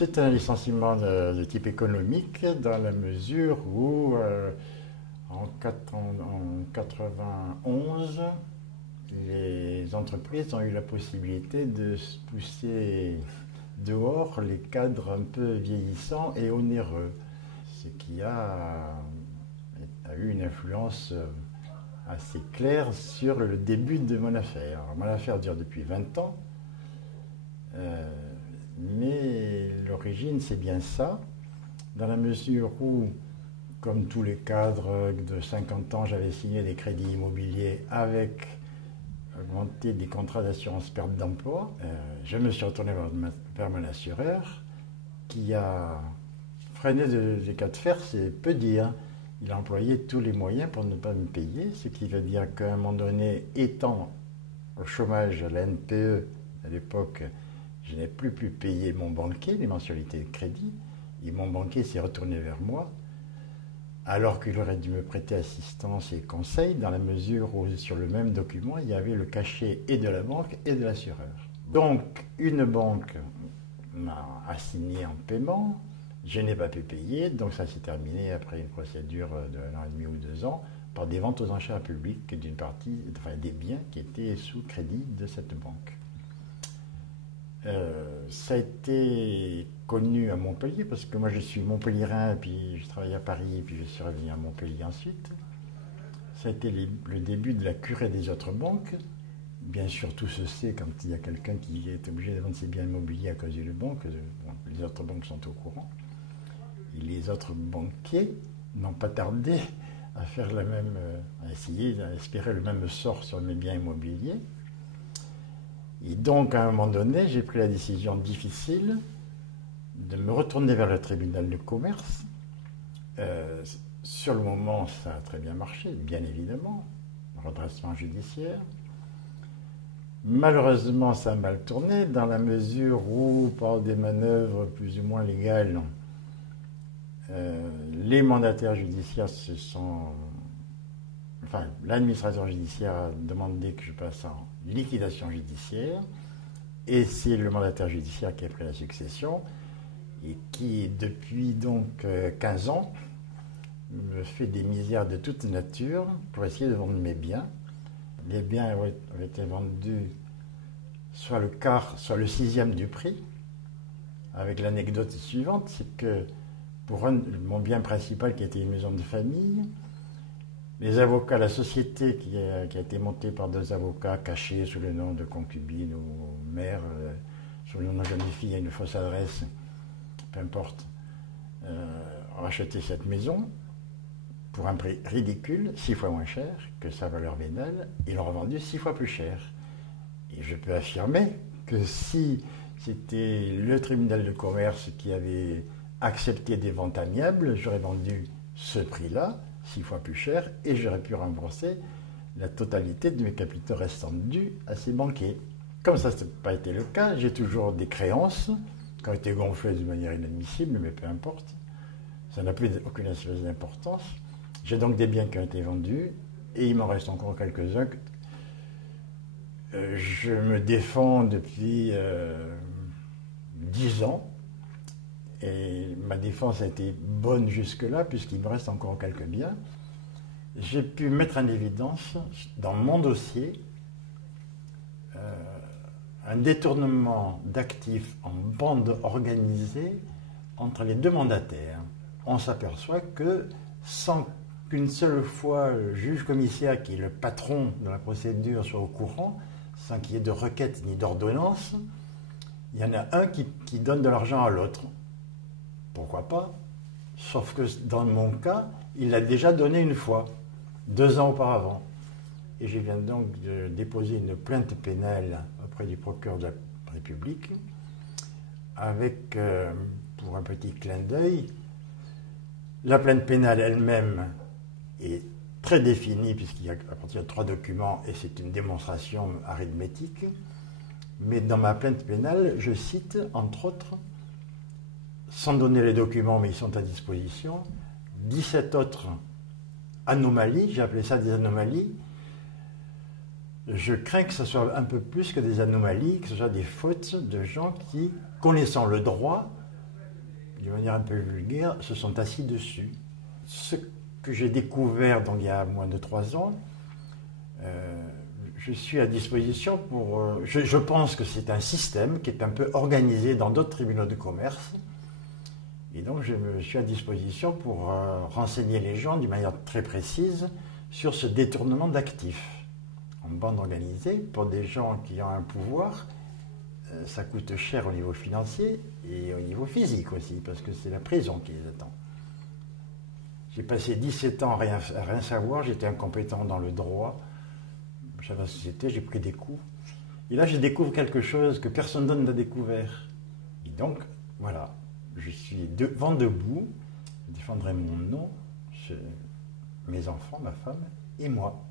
C'est un licenciement de type économique dans la mesure où en 91, les entreprises ont eu la possibilité de pousser dehors les cadres un peu vieillissants et onéreux, ce qui a eu une influence assez claire sur le début de mon affaire. Alors, mon affaire dure depuis 20 ans, mais l'origine c'est bien ça, dans la mesure où, comme tous les cadres de 50 ans, j'avais signé des crédits immobiliers avec augmenté des contrats d'assurance perte d'emploi. Je me suis retourné vers mon assureur qui a freiné des cas de fer, c'est peu dire. Il a employé tous les moyens pour ne pas me payer, ce qui veut dire qu'à un moment donné, étant au chômage à la NPE, à l'époque, je n'ai plus pu payer mon banquier, les mensualités de crédit, et mon banquier s'est retourné vers moi, alors qu'il aurait dû me prêter assistance et conseil, dans la mesure où sur le même document, il y avait le cachet et de la banque et de l'assureur. Donc, une banque m'a assigné en paiement, je n'ai pas pu payer, donc ça s'est terminé après une procédure d'1 an et demi ou 2 ans, par des ventes aux enchères publiques d'une partie, enfin des biens qui étaient sous crédit de cette banque. Ça a été connu à Montpellier, parce que moi je suis montpelliérain, puis je travaille à Paris, et puis je suis revenu à Montpellier ensuite. Ça a été le début de la curée des autres banques. Bien sûr, tout se sait quand il y a quelqu'un qui est obligé de vendre ses biens immobiliers à cause d'une banque. Bon, les autres banques sont au courant. Et les autres banquiers n'ont pas tardé à faire la même, à essayer, à espérer le même sort sur mes biens immobiliers. Et donc, à un moment donné, j'ai pris la décision difficile de me retourner vers le tribunal de commerce. Sur le moment, ça a très bien marché, bien évidemment, redressement judiciaire. Malheureusement, ça a mal tourné dans la mesure où, par des manœuvres plus ou moins légales, les mandataires judiciaires se sont... Enfin, l'administration judiciaire a demandé que je passe en liquidation judiciaire, et c'est le mandataire judiciaire qui a pris la succession et qui, depuis donc 15 ans, me fait des misères de toute nature pour essayer de vendre mes biens. Les biens ont été vendus soit le quart, soit le sixième du prix, avec l'anecdote suivante, c'est que pour mon bien principal qui était une maison de famille, les avocats, la société qui a été montée par 2 avocats cachés sous le nom de concubine ou mère, sous le nom de jeune fille à une fausse adresse, peu importe, ont acheté cette maison pour un prix ridicule, 6 fois moins cher que sa valeur vénale, et l'ont revendue 6 fois plus cher. Et je peux affirmer que si c'était le tribunal de commerce qui avait accepté des ventes amiables, j'aurais vendu ce prix-là, 6 fois plus cher, et j'aurais pu rembourser la totalité de mes capitaux restants dus à ces banquiers. Comme ça n'a pas été le cas, j'ai toujours des créances qui ont été gonflées de manière inadmissible, mais peu importe. Ça n'a plus aucune espèce d'importance. J'ai donc des biens qui ont été vendus, et il m'en reste encore quelques-uns. Je me défends depuis 10 ans, et ma défense a été bonne jusque-là, puisqu'il me reste encore quelques biens. J'ai pu mettre en évidence, dans mon dossier, un détournement d'actifs en bande organisée entre les 2 mandataires. On s'aperçoit que, sans qu'une seule fois le juge commissaire, qui est le patron de la procédure, soit au courant, sans qu'il y ait de requête ni d'ordonnance, il y en a un qui donne de l'argent à l'autre. Pourquoi pas? Sauf que dans mon cas, il l'a déjà donné une fois, 2 ans auparavant. Et je viens donc de déposer une plainte pénale auprès du procureur de la République, avec, pour un petit clin d'œil, la plainte pénale elle-même est très définie, puisqu'il y a à partir de 3 documents, et c'est une démonstration arithmétique. Mais dans ma plainte pénale, je cite, entre autres, sans donner les documents, mais ils sont à disposition, 17 autres anomalies, j'ai appelé ça des anomalies. Je crains que ce soit un peu plus que des anomalies, que ce soit des fautes de gens qui, connaissant le droit, de manière un peu vulgaire, se sont assis dessus. Ce que j'ai découvert donc, il y a moins de 3 ans, je suis à disposition pour... je pense que c'est un système qui est un peu organisé dans d'autres tribunaux de commerce. Et donc je me suis à disposition pour renseigner les gens d'une manière très précise sur ce détournement d'actifs. En bande organisée, pour des gens qui ont un pouvoir, ça coûte cher au niveau financier et au niveau physique aussi, parce que c'est la prison qui les attend. J'ai passé 17 ans à rien savoir, j'étais incompétent dans le droit, j'avais la société, j'ai pris des coups. Et là, je découvre quelque chose que personne d'autre n'a découvert. Et donc, voilà, je suis vent debout, je défendrai mon nom, mes enfants, ma femme et moi.